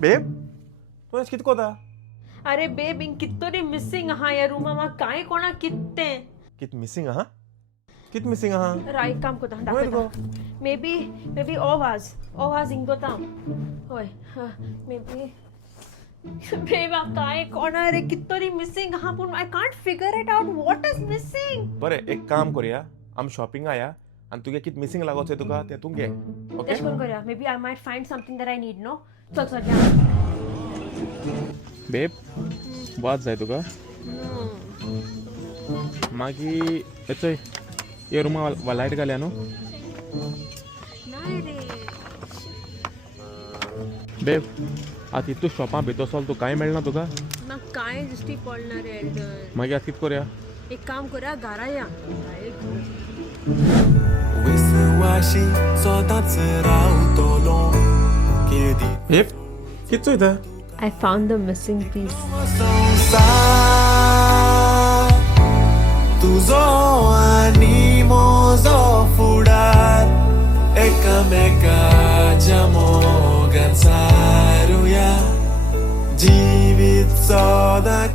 बेब तू आज कित कोता अरे बेब इंग कितोरी मिसिंग आहा या रूमा मा काय कोणा कित्ते कित मिसिंग आहा कित मिसिंग आहा राय काम कोता Where go? मे बी ओवाज इंग कोता होय मे बी बेबा काय कोणा रे कितोरी मिसिंग आहा पण I can't figure it out what is missing बरे एक काम करूया आम शॉपिंग आया आणि तुगे कित मिसिंग लागोचे तुका ते तू घे ओके तेश कोण करूया maybe I might find something that I need no चल या बेब वाज जाय तुका मागी येतोय ये रुमा लाईट घाल्या न्हू नाही रे बेब आता तू शॉपां भितर चल तू कांय मेळना तुका ना काय दिश्टी पडना रे एल्डर मागीर आता कित करूया एक काम करूया घरा या विसवाशी स्वतःच रावतलो केदी बेब कित Choyta I found the missing piece. संसार तुझो आनी मोजो फुडार एकामेकाच्या मोगान सारुया जिवीत सदां